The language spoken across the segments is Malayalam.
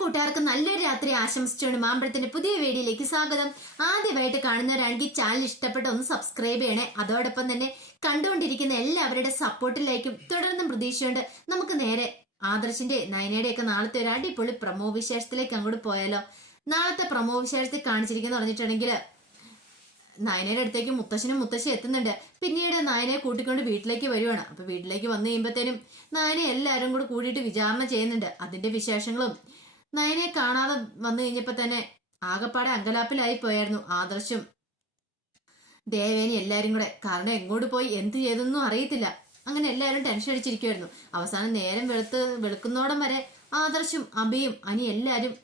കൂട്ടുകാർക്ക് നല്ലൊരു രാത്രി ആശംസിച്ചുകൊണ്ട് മാമ്പഴത്തിന്റെ പുതിയ വീഡിയോയിലേക്ക് സ്വാഗതം. ആദ്യമായിട്ട് കാണുന്നവരാണെങ്കിൽ ചാനൽ ഇഷ്ടപ്പെട്ട ഒന്ന് സബ്സ്ക്രൈബ് ചെയ്യണേ. അതോടൊപ്പം തന്നെ കണ്ടുകൊണ്ടിരിക്കുന്ന എല്ലാവരുടെ സപ്പോർട്ടിലേക്കും തുടർന്നും പ്രതീക്ഷയുണ്ട്. നമുക്ക് നേരെ ആദർശിന്റെ നയനയുടെ ഒക്കെ നാളത്തെ ഒരു അടിപൊളി പ്രമോ വിശേഷത്തിലേക്ക് അങ്ങോട്ട് പോയാലോ. നാളത്തെ പ്രമോ വിശേഷത്തിൽ കാണിച്ചിരിക്കുന്ന പറഞ്ഞിട്ടുണ്ടെങ്കിൽ നയനയുടെ അടുത്തേക്ക് മുത്തശ്ശനും മുത്തശ്ശി എത്തുന്നുണ്ട്. പിന്നീട് നയനയെ കൂട്ടിക്കൊണ്ട് വീട്ടിലേക്ക് വരുവാണ്. അപ്പൊ വീട്ടിലേക്ക് വന്നു കഴിയുമ്പോഴത്തേനും നയനെ എല്ലാവരും കൂടെ കൂടിയിട്ട് വിചാരണ ചെയ്യുന്നുണ്ട്. അതിന്റെ വിശേഷങ്ങളും നയനെ കാണാതെ വന്നു കഴിഞ്ഞപ്പോ തന്നെ ആകപ്പാടെ അങ്കലാപ്പിലായി പോയായിരുന്നു ആദർശും ദേവേനി എല്ലാരും കൂടെ. കാരണം എങ്ങോട്ട് പോയി എന്ത് ചെയ്തെന്നും അറിയത്തില്ല. അങ്ങനെ എല്ലാവരും ടെൻഷൻ അടിച്ചിരിക്കുമായിരുന്നു. അവസാനം നേരം വെളുക്കുന്നോടം വരെ ആദർശും അബിയും അനി എല്ലാരും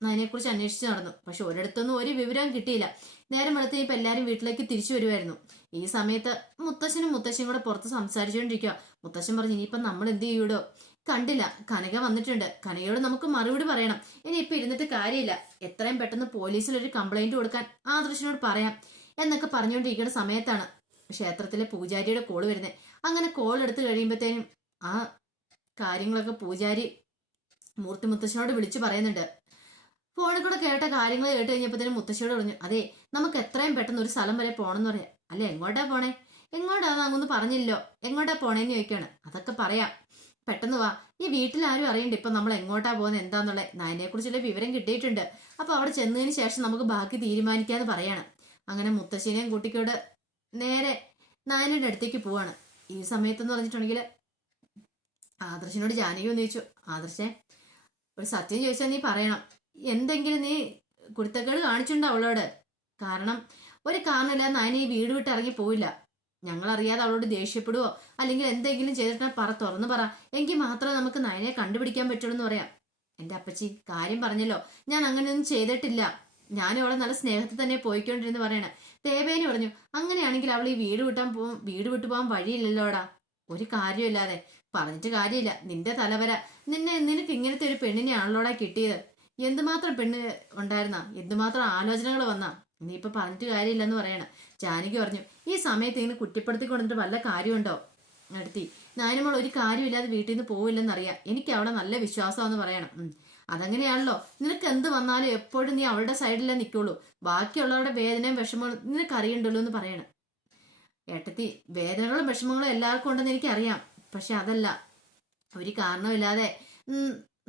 നയനെക്കുറിച്ച് അന്വേഷിച്ച് നടന്നു. പക്ഷെ ഒരിടത്തൊന്നും ഒരു വിവരവും കിട്ടിയില്ല. നേരം വെളുത്ത് ഇപ്പൊ എല്ലാരും വീട്ടിലേക്ക് തിരിച്ചു വരുമായിരുന്നു. ഈ സമയത്ത് മുത്തശ്ശനും മുത്തശ്ശിയും കൂടെ പുറത്ത് സംസാരിച്ചുകൊണ്ടിരിക്കുക. മുത്തശ്ശൻ പറഞ്ഞു, ഇനിയിപ്പം നമ്മൾ എന്ത് ചെയ്യൂടോ, കണ്ടില്ല കനക വന്നിട്ടുണ്ട്, കനകയോട് നമുക്ക് മറുപടി പറയണം. ഇനി ഇപ്പൊ ഇരുന്നിട്ട് കാര്യമില്ല, എത്രയും പെട്ടെന്ന് പോലീസിൽ ഒരു കംപ്ലൈന്റ് കൊടുക്കാൻ ആദർശനോട് പറയാം എന്നൊക്കെ പറഞ്ഞുകൊണ്ടിരിക്കുന്ന സമയത്താണ് ക്ഷേത്രത്തിലെ പൂജാരിയുടെ കോള് വരുന്നത്. അങ്ങനെ കോൾ എടുത്തു കഴിയുമ്പോഴത്തേനും ആ കാര്യങ്ങളൊക്കെ പൂജാരി മൂർത്തി മുത്തശ്ശനോട് വിളിച്ചു പറയുന്നുണ്ട്. ഫോണിൽ കൂടെ കേട്ട കാര്യങ്ങൾ കേട്ട് കഴിഞ്ഞപ്പോഴത്തേനും മുത്തശ്ശിയോട് പറഞ്ഞു, അതെ നമുക്ക് എത്രയും പെട്ടെന്ന് ഒരു സ്ഥലം വരെ പോകണമെന്ന് പറയാം. അല്ല എങ്ങോട്ടാ പോണേ, എങ്ങോട്ടാന്ന് അങ്ങൊന്നും പറഞ്ഞില്ലോ, എങ്ങോട്ടാ പോണേന്ന് ചോദിക്കാണ്. അതൊക്കെ പറയാം, പെട്ടെന്ന് വാ. ഈ വീട്ടിൽ ആരും അറിയണ്ട ഇപ്പൊ നമ്മൾ എങ്ങോട്ടാ പോകുന്നത് എന്താന്നുള്ളത്. നയനെ കുറിച്ചുള്ള വിവരം കിട്ടിയിട്ടുണ്ട്. അപ്പൊ അവിടെ ചെന്നതിന് ശേഷം നമുക്ക് ബാക്കി തീരുമാനിക്കാന്ന് പറയാണ്. അങ്ങനെ മുത്തശ്ശിനെയും കുട്ടിക്കോട് നേരെ നയനയുടെ അടുത്തേക്ക് പോവാണ്. ഈ സമയത്തെന്ന് പറഞ്ഞിട്ടുണ്ടെങ്കിൽ ആദർശനോട് ജാനകി ഒന്ന് ചോദിച്ചു, ആദർശേ ഒരു സത്യം ചോദിച്ചാൽ നീ പറയണം, എന്തെങ്കിലും നീ കുരുത്തക്കേട് കാണിച്ചിട്ടുണ്ടോ അവളോട്? കാരണം ഒരു കാരണമില്ല നയന ഈ വീട് വിട്ട് ഇറങ്ങി പോയില്ല. ഞങ്ങൾ അറിയാതെ അവളോട് ദേഷ്യപ്പെടുവോ അല്ലെങ്കിൽ എന്തെങ്കിലും ചെയ്തിട്ട് തുറന്നു പറ, എങ്കിൽ മാത്രമേ നമുക്ക് നയനെ കണ്ടുപിടിക്കാൻ പറ്റുള്ളൂ എന്ന് പറയാം. എന്റെ അപ്പച്ചി കാര്യം പറഞ്ഞല്ലോ, ഞാൻ അങ്ങനെയൊന്നും ചെയ്തിട്ടില്ല, ഞാൻ അവളെ നല്ല സ്നേഹത്തിൽ തന്നെ പോയിക്കൊണ്ടിരുന്ന് പറയണ. ദേവേനി പറഞ്ഞു, അങ്ങനെയാണെങ്കിൽ അവൾ ഈ വീട് വിട്ടു പോകാൻ വഴിയില്ലല്ലോടാ. ഒരു കാര്യമില്ലാതെ പറഞ്ഞിട്ട് കാര്യമില്ല, നിന്റെ തലവര നിനക്ക് ഇങ്ങനത്തെ ഒരു പെണ്ണിനെയാണല്ലോടാ കിട്ടിയത്. എന്തുമാത്രം പെണ്ണ് ഉണ്ടായിരുന്ന, എന്തുമാത്രം ആലോചനകൾ വന്നാ, നീ ഇപ്പൊ പറഞ്ഞിട്ട് കാര്യമില്ലെന്ന് പറയണ. ജാനകി പറഞ്ഞു, ഈ സമയത്ത് ഇങ്ങനെ കുറ്റപ്പെടുത്തിക്കൊണ്ടിട്ട് വല്ല കാര്യമുണ്ടോ നടത്തി? ഞാനുമ്പോൾ ഒരു കാര്യമില്ലാതെ വീട്ടിൽ നിന്ന് പോവില്ലെന്നറിയാം, എനിക്ക് അവിടെ നല്ല വിശ്വാസമാണെന്ന് പറയണം. അതങ്ങനെയാണല്ലോ, നിനക്ക് എന്ത് വന്നാലും എപ്പോഴും നീ അവളുടെ സൈഡിലേ നിൽക്കുള്ളൂ, ബാക്കിയുള്ളവരുടെ വേദനയും വിഷമങ്ങളും നിനക്ക് അറിയണ്ടല്ലോ എന്ന് പറയണം. ഏട്ടത്തി, വേദനകളും വിഷമങ്ങളും എല്ലാവർക്കും ഉണ്ടെന്ന് എനിക്കറിയാം, പക്ഷെ അതല്ല, ഒരു കാരണമില്ലാതെ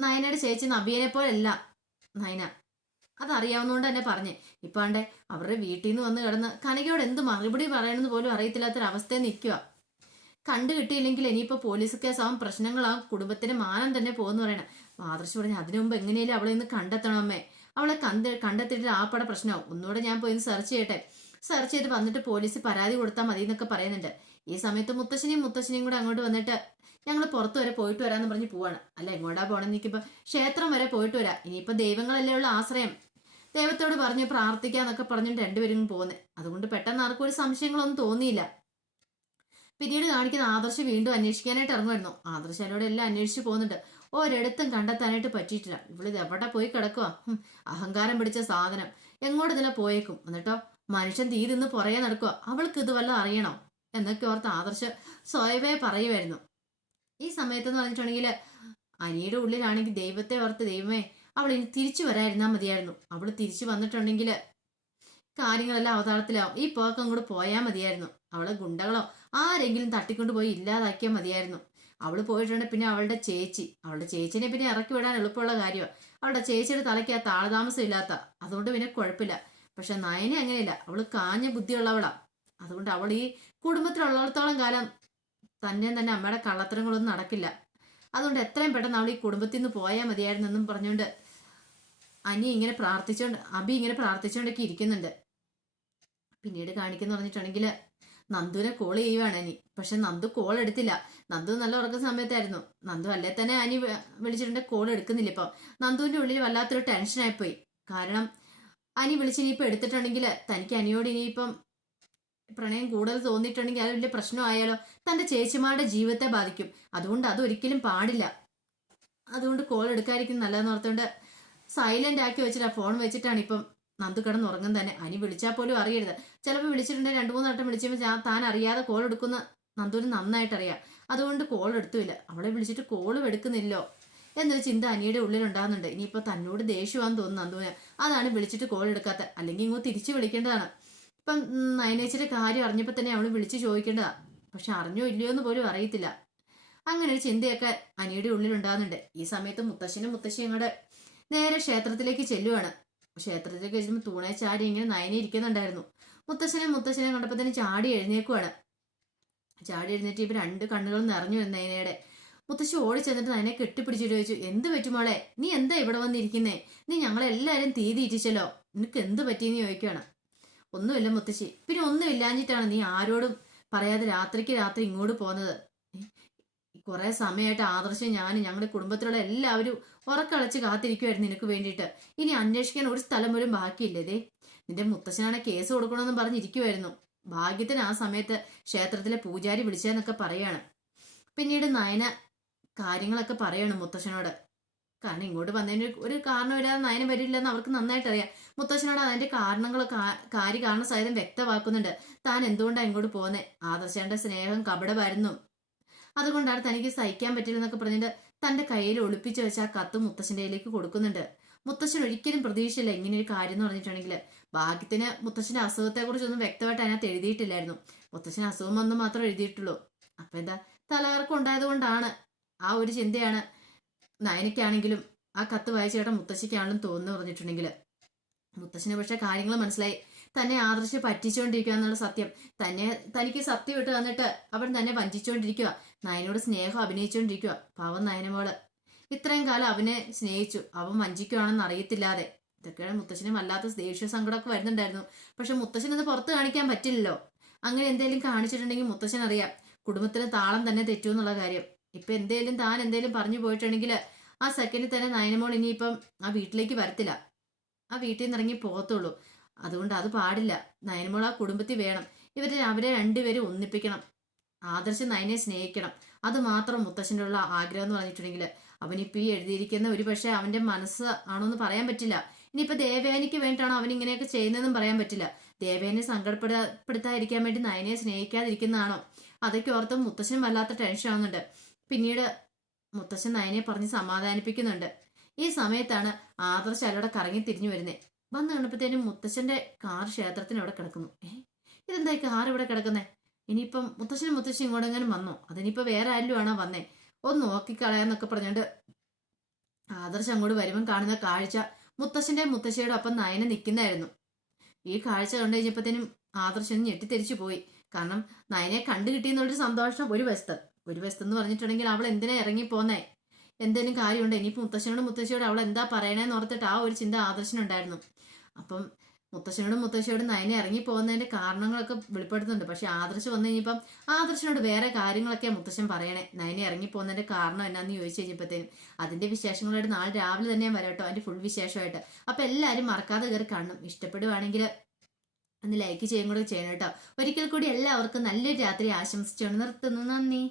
നയനയുടെ ചേച്ചി നബിയനെ പോലല്ല നയന, അതറിയാവുന്നതുകൊണ്ട് തന്നെ പറഞ്ഞ്. ഇപ്പാണ്ടെ അവരുടെ വീട്ടിൽ നിന്ന് വന്ന് കിടന്ന് കനകയോട് എന്ത് മറുപടി പറയണമെന്ന് പോലും അറിയത്തില്ലാത്തൊരവസ്ഥയിൽ നിൽക്കുക. കണ്ടു കിട്ടിയില്ലെങ്കിൽ ഇനിയിപ്പോ പോലീസ് കേസാവും, പ്രശ്നങ്ങളാവും, കുടുംബത്തിന്റെ മാനം തന്നെ പോകുന്നു പറയണം. ആദർശ് പറഞ്ഞു, അതിനു മുമ്പ് എങ്ങനെയാലും അവളെ ഇന്ന് കണ്ടെത്തണം അമ്മേ, അവളെ കണ്ടെത്തിയിട്ട് ആപ്പട പ്രശ്നമാവും. ഒന്നുകൂടെ ഞാൻ പോയി സെർച്ച് ചെയ്യട്ടെ, സെർച്ച് ചെയ്ത് വന്നിട്ട് പോലീസ് പരാതി കൊടുത്താൽ മതി എന്നൊക്കെ പറയുന്നുണ്ട്. ഈ സമയത്ത് മുത്തശ്ശനെയും കൂടെ അങ്ങോട്ട് വന്നിട്ട് ഞങ്ങൾ പുറത്തു വരെ പോയിട്ട് വരാന്ന് പറഞ്ഞ് പോവാണ്. അല്ല എങ്ങോട്ടാ പോണെന്ന് നിൽക്കുമ്പോ ക്ഷേത്രം വരെ പോയിട്ട് വരാം, ഇനിയിപ്പോ ദൈവങ്ങളല്ലേ ഉള്ള ആശ്രയം, ദൈവത്തോട് പറഞ്ഞ് പ്രാർത്ഥിക്കാന്നൊക്കെ പറഞ്ഞിട്ട് രണ്ടുപേരും പോകുന്നത്. അതുകൊണ്ട് പെട്ടെന്ന് ആർക്കും ഒരു സംശയങ്ങളൊന്നും തോന്നിയില്ല. പിന്നീട് കാണിക്കുന്ന ആദർശ് വീണ്ടും അന്വേഷിക്കാനായിട്ട് ഇറങ്ങുമായിരുന്നു. ആദർശ് അവരോട് എല്ലാം അന്വേഷിച്ച് പോകുന്നുണ്ട്. ഒരിടത്തും കണ്ടെത്താനായിട്ട് പറ്റിയിട്ടില്ല. ഇവളിത് എവിടെ പോയി കിടക്കുക, അഹങ്കാരം പിടിച്ച സാധനം, എങ്ങോട്ട് ഇതിലെ പോയേക്കും. എന്നിട്ടോ മനുഷ്യൻ തീ നിന്ന് പുറകെ നടക്കുക, അവൾക്ക് ഇത് വല്ലതും അറിയണോ എന്നൊക്കെ ഓർത്ത് ആദർശ് സ്വയവേ പറയുമായിരുന്നു. ഈ സമയത്തെന്ന് പറഞ്ഞിട്ടുണ്ടെങ്കിൽ അനിയുടെ ഉള്ളിലാണെങ്കിൽ ദൈവത്തെ ഓർത്ത്, ദൈവമേ അവൾ ഇനി തിരിച്ചു വരാതിരുന്നാൽ മതിയായിരുന്നു, അവൾ തിരിച്ചു വന്നിട്ടുണ്ടെങ്കിൽ കാര്യങ്ങളെല്ലാം അവതാളത്തിലാവും, ഈ പോക്ക് അങ്ങോട്ട് പോയാൽ മതിയായിരുന്നു, അവളെ ഗുണ്ടകളോ ആരെങ്കിലും തട്ടിക്കൊണ്ട് പോയി ഇല്ലാതാക്കിയാൽ മതിയായിരുന്നു. അവള് പോയിട്ടുണ്ട്. പിന്നെ അവളുടെ ചേച്ചിനെ പിന്നെ ഇറക്കി വിടാൻ എളുപ്പമുള്ള കാര്യമാണ്. അവളുടെ ചേച്ചിയുടെ തലയ്ക്ക് ആ താളതാമസം ഇല്ലാത്ത, അതുകൊണ്ട് പിന്നെ കുഴപ്പമില്ല. പക്ഷെ നയനെ അങ്ങനെയില്ല, അവള് കാഞ്ഞ ബുദ്ധിയുള്ളവളാ. അതുകൊണ്ട് അവൾ ഈ കുടുംബത്തിലുള്ളിടത്തോളം കാലം തന്നെ അമ്മയുടെ കള്ളത്തരങ്ങളൊന്നും നടക്കില്ല. അതുകൊണ്ട് എത്രയും പെട്ടെന്ന് അവൾ ഈ കുടുംബത്തിൽ നിന്ന് പോയാൽ മതിയായിരുന്നു എന്നും പറഞ്ഞുകൊണ്ട് അബി ഇങ്ങനെ പ്രാർത്ഥിച്ചുകൊണ്ടൊക്കെ ഇരിക്കുന്നുണ്ട്. പിന്നീട് കാണിക്കുന്ന പറഞ്ഞിട്ടുണ്ടെങ്കിൽ നന്ദുവിനെ കോൾ ചെയ്യുവാണ് അനി. പക്ഷെ നന്ദു കോൾ എടുത്തില്ല. നന്ദു നല്ല ഉറക്കുന്ന സമയത്തായിരുന്നു. നന്ദു അല്ലേ തന്നെ അനി വിളിച്ചിട്ടുണ്ട്, കോൾ എടുക്കുന്നില്ല. ഇപ്പം നന്ദുവിന്റെ ഉള്ളിൽ വല്ലാത്തൊരു ടെൻഷനായിപ്പോയി. കാരണം അനി വിളിച്ചിനിയിപ്പോൾ എടുത്തിട്ടുണ്ടെങ്കിൽ തനിക്ക് അനിയോട് ഇനിയിപ്പം പ്രണയം കൂടുതൽ തോന്നിയിട്ടുണ്ടെങ്കിൽ അത് വലിയ പ്രശ്നമായാലോ, തന്റെ ചേച്ചിമാരുടെ ജീവിതത്തെ ബാധിക്കും. അതുകൊണ്ട് അതൊരിക്കലും പാടില്ല. അതുകൊണ്ട് കോൾ എടുക്കാതിരിക്കും നല്ലതെന്ന് ഓർത്തുകൊണ്ട് സൈലന്റ് ആക്കി വെച്ചിട്ട് ഫോൺ വെച്ചിട്ടാണ് ഇപ്പം നന്ദു കിടന്ന് ഉറങ്ങും തന്നെ. അനി വിളിച്ചാൽ പോലും അറിയരുത്. ചിലപ്പോൾ വിളിച്ചിട്ടുണ്ടെങ്കിൽ 2-3 വട്ടം വിളിച്ചപ്പോൾ താൻ അറിയാതെ കോൾ എടുക്കുന്ന നന്ദുവിന് നന്നായിട്ട് അറിയാം. അതുകൊണ്ട് കോൾ എടുത്തുമില്ല. അവളെ വിളിച്ചിട്ട് കോളും എടുക്കുന്നില്ലോ എന്നൊരു ചിന്ത അനിയുടെ ഉള്ളിലുണ്ടാകുന്നുണ്ട്. ഇനിയിപ്പോൾ തന്നോട് ദേഷ്യമാണെന്ന് തോന്നുന്നു നന്ദുവിന്. അതാണ് വിളിച്ചിട്ട് കോൾ എടുക്കാത്ത. അല്ലെങ്കിൽ ഇങ്ങോട്ട് തിരിച്ചു വിളിക്കേണ്ടതാണ്. ഇപ്പം നയനേച്ചിയുടെ കാര്യം അറിഞ്ഞപ്പോൾ തന്നെ അവൾ വിളിച്ച് ചോദിക്കേണ്ടതാ. പക്ഷെ അറിഞ്ഞോ ഇല്ലയോ എന്ന് പോലും അറിയത്തില്ല. അങ്ങനെ ഒരു ചിന്തയൊക്കെ അനിയുടെ ഉള്ളിലുണ്ടാകുന്നുണ്ട്. ഈ സമയത്ത് മുത്തശ്ശനും മുത്തശ്ശിയും കൂടെ നേരെ ക്ഷേത്രത്തിലേക്ക് ചെല്ലുവാണ്. ക്ഷേത്രത്തിലേക്ക് ചെല്ലുമ്പോൾ തൂണെ ചാടി ഇങ്ങനെ നയനെ ഇരിക്കുന്നുണ്ടായിരുന്നു. മുത്തശ്ശനെ കണ്ടപ്പോൾ തന്നെ ചാടി എഴുന്നേക്കുവാണ്. ചാടി എഴുന്നേറ്റ് ഇപ്പം രണ്ട് കണ്ണുകളും നിറഞ്ഞു വരുന്ന നയനയുടെ. മുത്തശ്ശി ഓടി ചെന്നിട്ട് നയനെ കെട്ടിപ്പിടിച്ചിട്ട് ചോദിച്ചു, എന്ത് പറ്റുമോളെ, നീ എന്താ ഇവിടെ വന്നിരിക്കുന്നേ? നീ ഞങ്ങളെല്ലാവരും തീ തീറ്റിച്ചല്ലോ, നിനക്ക് എന്ത് പറ്റിയെന്ന് ചോദിക്കുകയാണ്. ഒന്നുമില്ല മുത്തശ്ശി. പിന്നെ ഒന്നുമില്ലാഞ്ഞിട്ടാണ് നീ ആരോടും പറയാതെ രാത്രിക്ക് രാത്രി ഇങ്ങോട്ട് പോകുന്നത്. കുറെ സമയമായിട്ട് ആദർശം ഞാനും ഞങ്ങളുടെ കുടുംബത്തിലുള്ള എല്ലാവരും ഉറക്കളച്ച് കാത്തിരിക്കുമായിരുന്നു നിനക്ക് വേണ്ടിയിട്ട്. ഇനി അന്വേഷിക്കാൻ ഒരു സ്ഥലം പോലും ബാക്കിയില്ലേ? ദേ നിന്റെ മുത്തശ്ശനാണ് കേസ് കൊടുക്കണമെന്ന് പറഞ്ഞിരിക്കുമായിരുന്നു. ഭാഗ്യത്തിന് ആ സമയത്ത് ക്ഷേത്രത്തിലെ പൂജാരി വിളിച്ചതെന്നൊക്കെ പറയാണ്. പിന്നീട് നയന കാര്യങ്ങളൊക്കെ പറയണം മുത്തശ്ശനോട്. കാരണം ഇങ്ങോട്ട് വന്നതിന് ഒരു കാരണമില്ലാതെ നയന വരില്ലെന്ന് അവർക്ക് നന്നായിട്ട് അറിയാം. മുത്തശ്ശനോട് അതിന്റെ കാരണങ്ങളൊക്കെ കാര്യകാരണ സഹിതം വ്യക്തമാക്കുന്നുണ്ട്. താൻ എന്തുകൊണ്ടാണ് ഇങ്ങോട്ട് പോകുന്നത്, ആദർശന്റെ സ്നേഹം കപടമായിരുന്നു, അതുകൊണ്ടാണ് തനിക്ക് സഹിക്കാൻ പറ്റില്ലെന്നൊക്കെ പറഞ്ഞിട്ട് തന്റെ കയ്യിൽ ഒളിപ്പിച്ചു വെച്ച ആ കത്ത് മുത്തശ്ശന്റെ കയ്യിലേക്ക് കൊടുക്കുന്നുണ്ട്. മുത്തശ്ശൻ ഒരിക്കലും പ്രതീക്ഷയില്ല ഇങ്ങനെ ഒരു കാര്യം എന്ന് പറഞ്ഞിട്ടുണ്ടെങ്കിൽ. ഭാഗ്യത്തിന് മുത്തശ്ശന്റെ അസുഖത്തെ കുറിച്ചൊന്നും വ്യക്തമായിട്ട് അതിനകത്ത് എഴുതിയിട്ടില്ലായിരുന്നു. മുത്തശ്ശന് അസുഖം ഒന്നും മാത്രമേ എഴുതിയിട്ടുള്ളൂ. അപ്പൊ എന്താ, തലകറക്കം ഉണ്ടായത് കൊണ്ടാണ്, ആ ഒരു ചിന്തയാണ് നയനയ്ക്കാണെങ്കിലും ആ കത്ത് വായിച്ച ചേട്ടൻ മുത്തശ്ശിക്കാണെങ്കിലും തോന്നുന്നു പറഞ്ഞിട്ടുണ്ടെങ്കിൽ. മുത്തശ്ശന് പക്ഷെ കാര്യങ്ങൾ മനസ്സിലായി. തന്നെ ആദർശം പറ്റിച്ചുകൊണ്ടിരിക്കുക എന്നുള്ള സത്യം, തനിക്ക് സത്യം ഇട്ട് തന്നിട്ട് അവൻ തന്നെ വഞ്ചിച്ചുകൊണ്ടിരിക്കുക, നയനോട് സ്നേഹം അഭിനയിച്ചുകൊണ്ടിരിക്കുക. പാവം നയനമോള് ഇത്രയും കാലം അവനെ സ്നേഹിച്ചു, അവൻ വഞ്ചിക്കുവാണെന്ന് അറിയത്തില്ലാതെ. ഇതൊക്കെയാണ് മുത്തശ്ശന് വല്ലാത്ത ദേഷ്യ സങ്കടമൊക്കെ വരുന്നുണ്ടായിരുന്നു. പക്ഷെ മുത്തശ്ശനത് പുറത്ത് കാണിക്കാൻ പറ്റില്ലല്ലോ. അങ്ങനെ എന്തെങ്കിലും കാണിച്ചിട്ടുണ്ടെങ്കിൽ മുത്തശ്ശൻ അറിയാം കുടുംബത്തിന് താളം തന്നെ തെറ്റുമെന്നുള്ള കാര്യം. ഇപ്പൊ താൻ എന്തേലും പറഞ്ഞു പോയിട്ടുണ്ടെങ്കിൽ ആ സെക്കൻഡിൽ തന്നെ നയനമോൾ ഇനിയിപ്പം ആ വീട്ടിലേക്ക് വരത്തില്ല, ആ വീട്ടിൽ നിന്ന് ഇറങ്ങി പോകത്തുള്ളൂ. അതുകൊണ്ട് അത് പാടില്ല. നയനമോൾ ആ കുടുംബത്തിൽ വേണം. അവരെ രണ്ടുപേരും ഒന്നിപ്പിക്കണം. ആദർശം നയനെ സ്നേഹിക്കണം. അത് മാത്രം മുത്തശ്ശൻ്റെ ഉള്ള ആഗ്രഹം എന്ന് പറഞ്ഞിട്ടുണ്ടെങ്കിൽ. അവനിപ്പോൾ ഈ എഴുതിയിരിക്കുന്ന ഒരു പക്ഷേ അവന്റെ മനസ്സ് ആണോന്ന് പറയാൻ പറ്റില്ല. ഇനിയിപ്പോൾ ദേവയാനിക്ക് വേണ്ടിയിട്ടാണോ അവൻ ഇങ്ങനെയൊക്കെ ചെയ്യുന്നതെന്നും പറയാൻ പറ്റില്ല. ദേവയാനെ സങ്കടപ്പെടുത്താതിരിക്കാൻ വേണ്ടി നയനെ സ്നേഹിക്കാതിരിക്കുന്നതാണോ, അതൊക്കെ ഓർത്ത് മുത്തശ്ശൻ വല്ലാത്ത ടെൻഷൻ ആവുന്നുണ്ട്. പിന്നീട് മുത്തശ്ശൻ നയനെ പറഞ്ഞ് സമാധാനിപ്പിക്കുന്നുണ്ട്. ഈ സമയത്താണ് ആദർശ് അയാളോടെ കറങ്ങി തിരിഞ്ഞു വരുന്നത്. വന്ന് കണ്ടപ്പോഴത്തേനും മുത്തശ്ശന്റെ കാർ ക്ഷേത്രത്തിന് അവിടെ കിടക്കുന്നു. ഇതെന്തായി കാർ ഇവിടെ കിടക്കുന്നേ? ഇനിയിപ്പം മുത്തശ്ശി ഇങ്ങോട്ടെങ്ങാനും വന്നോ, അതിനിപ്പോ വേറെ ആരിലും ആണോ വന്നേ, ഒന്ന് നോക്കിക്കളയാന്നൊക്കെ പറഞ്ഞോണ്ട് ആദർശ് അങ്ങോട്ട് വരുമ്പം കാണുന്ന കാഴ്ച മുത്തശ്ശിയുടെ ഒപ്പം നയന നിൽക്കുന്നതായിരുന്നു. ഈ കാഴ്ച കണ്ടു കഴിഞ്ഞപ്പോഴത്തേനും ആദർശം ഞെട്ടിത്തിരിച്ചു പോയി. കാരണം നയനെ കണ്ടു കിട്ടിയെന്നുള്ളൊരു സന്തോഷം ഒരു വശത്തെന്ന് പറഞ്ഞിട്ടുണ്ടെങ്കിൽ അവൾ എന്തിനാ ഇറങ്ങിപ്പോന്നേ, എന്തേലും കാര്യമുണ്ട്, ഇനിയിപ്പോൾ മുത്തശ്ശിയോട് അവൾ എന്താ പറയണേന്ന് ഓർത്തിട്ട് ആ ഒരു ചിന്ത ആദർശനുണ്ടായിരുന്നു. അപ്പം മുത്തശ്ശിയോടും നയനെ ഇറങ്ങി പോകുന്നതിന്റെ കാരണങ്ങളൊക്കെ വെളിപ്പെടുത്തുന്നുണ്ട്. പക്ഷെ ആദർശ് വന്നു കഴിഞ്ഞപ്പം ആദർശനോട് വേറെ കാര്യങ്ങളൊക്കെ മുത്തശ്ശൻ പറയണേ. നയനെ ഇറങ്ങി പോകുന്നതിന്റെ കാരണം എന്നാന്ന് ചോദിച്ചു കഴിഞ്ഞപ്പോഴത്തേനും അതിന്റെ വിശേഷങ്ങളായിട്ട് നാളെ രാവിലെ തന്നെ ഞാൻ വരാട്ടോ, അതിന്റെ ഫുൾ വിശേഷമായിട്ട്. അപ്പൊ എല്ലാവരും മറക്കാതെ കയറി കാണണം. ഇഷ്ടപ്പെടുവാണെങ്കിൽ ഒന്ന് ലൈക്ക് ചെയ്യും കൂടെ ചെയ്യണം കേട്ടോ. ഒരിക്കൽ കൂടി എല്ലാവർക്കും നല്ലൊരു രാത്രി ആശംസിച്ചുകൊണ്ട് നിർത്തുന്നു. നന്ദി.